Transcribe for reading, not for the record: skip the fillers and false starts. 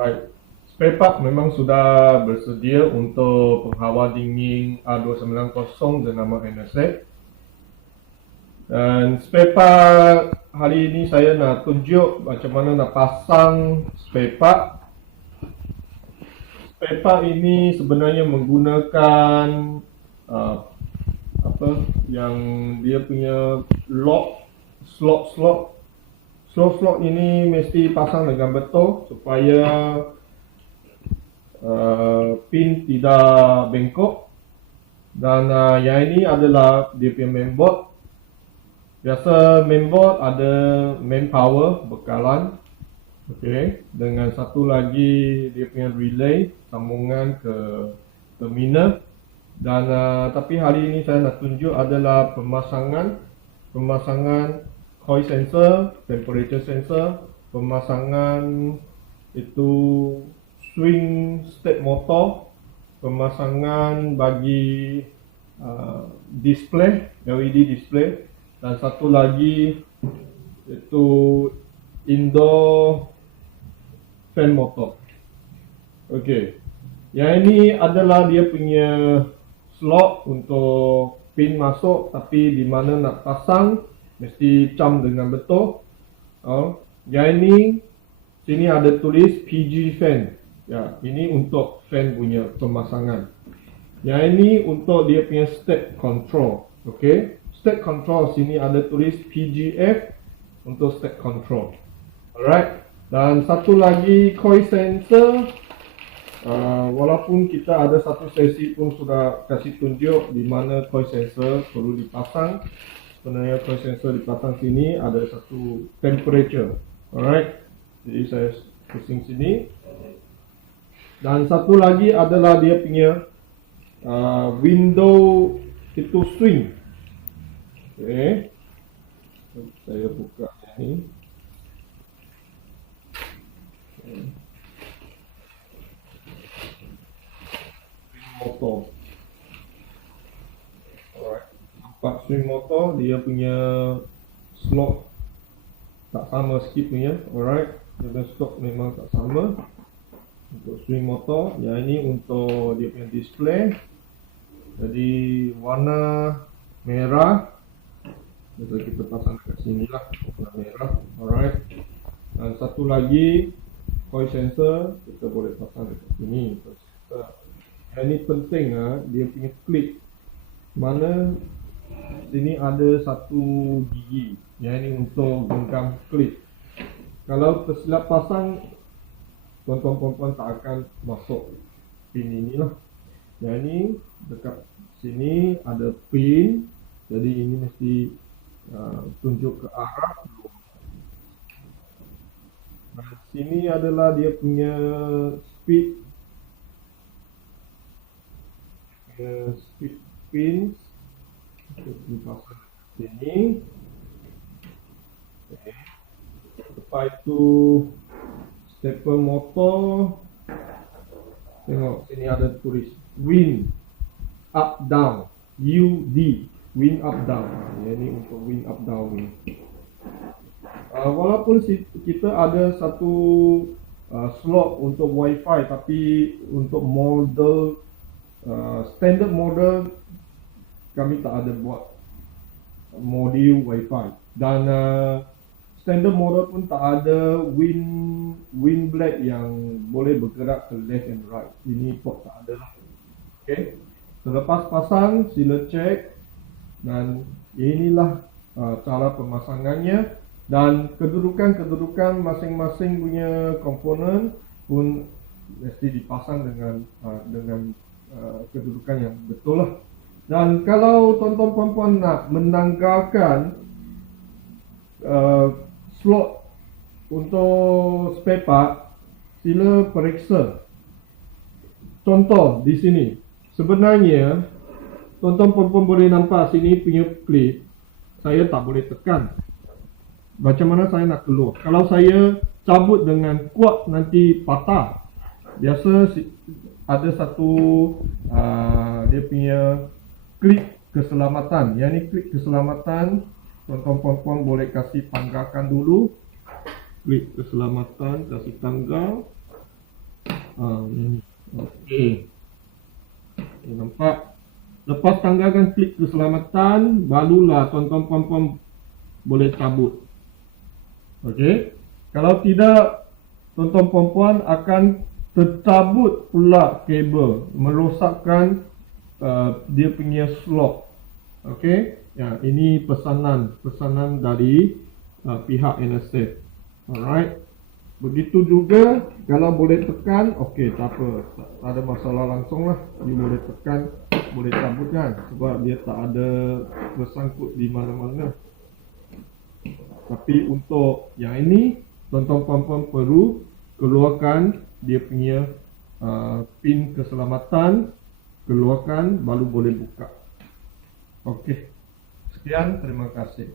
Right. Spare part memang sudah bersedia untuk penghawa dingin A290 dengan nama NSX. Dan spare part hari ini saya nak tunjuk macam mana nak pasang spare part. Spare part ini sebenarnya menggunakan apa yang dia punya lock, slot ini mesti pasang dengan betul supaya pin tidak bengkok. Dan yang ini adalah dia punya mainboard. Biasa mainboard ada main power bekalan, okey, dengan satu lagi dia punya relay sambungan ke terminal. Dan tapi hari ini saya nak tunjuk adalah pemasangan coil sensor, temperature sensor, pemasangan itu swing state motor, pemasangan bagi display, LED display, dan satu lagi itu indoor fan motor. Okey, yang ini adalah dia punya slot untuk pin masuk, tapi di mana nak pasang mesti cam dengan betul. Yang ini sini ada tulis PG fan. Ya, ini untuk fan punya pemasangan. Yang ini untuk dia punya state control. Okey, state control sini ada tulis PGF untuk state control. Alright. Dan satu lagi coil sensor. Walaupun kita ada satu sesi pun sudah kasih tunjuk di mana coil sensor perlu dipasang. Sebenarnya coil sensor dipasang sini ada satu temperature. Alright. Jadi saya pusing sini. Dan satu lagi adalah dia punya window itu swing. Okay. Saya buka ini. Okay. Motor. Alright. Nampak swing motor, dia punya slot tak sama sikit punya. Alright. Dia slot memang tak sama. Untuk swing motor, yang ini untuk dia punya display. Jadi warna merah. Jadi kita pasang kat sini lah, warna merah. Alright. Dan satu lagi coil sensor kita boleh pasang dekat sini. Yang ini penting dia punya clip. Mana sini ada satu gigi. Yang ini untuk genggam clip. Kalau tersilap pasang, tuan-tuan perempuan tak akan masuk pin inilah. Yang ini dekat sini ada pin. Jadi ini mesti tunjuk ke arah. Dan sini adalah dia punya speed pins. Kita pasang sini. Okay. Lepas itu stepper motor. Tengok sini ada tulis wind up down, UD, wind up down. Ini untuk wind up down ni. Walaupun kita ada satu slot untuk wifi, tapi untuk model standard model kami tak ada buat modul wifi. Dan standard model pun tak ada wind blade yang boleh bergerak ke left and right. Ini port tak ada lah. Okay. Selepas pasang sila cek. Dan inilah cara pemasangannya. Dan kedudukan masing-masing punya komponen pun mesti dipasang dengan kedudukan yang betul lah. Dan kalau tuan-tuan puan-puan nak menanggalkan slot untuk spare part, sila periksa. Contoh di sini. Sebenarnya tuan-tuan puan-puan boleh nampak sini punya clip. Saya tak boleh tekan. Macam mana saya nak keluar? Kalau saya cabut dengan kuat nanti patah. Biasa ada satu dia punya klip keselamatan. Yang ni klip keselamatan. Tuan-tuan puan-puan boleh kasih tanggalkan dulu. Klip keselamatan, kasih tanggal. Ini. Okey. Okay, nampak? Lepas tanggalkan klik keselamatan, barulah tuan-tuan puan-puan boleh cabut. Okey. Kalau tidak, tuan-tuan puan-puan akan tercabut pula kabel, merosakkan dia punya slot. Okey. Ya, ini pesanan dari pihak NSF. Alright. Begitu juga kalau boleh tekan, okey, tak apa, tak ada masalah langsung lah. Dia boleh tekan, boleh cabut kan, sebab dia tak ada tersangkut di mana-mana. Tapi untuk yang ini, tuan-tuan puan-puan perlu keluarkan dia punya pin keselamatan, keluarkan baru boleh buka. Okey, sekian, terima kasih.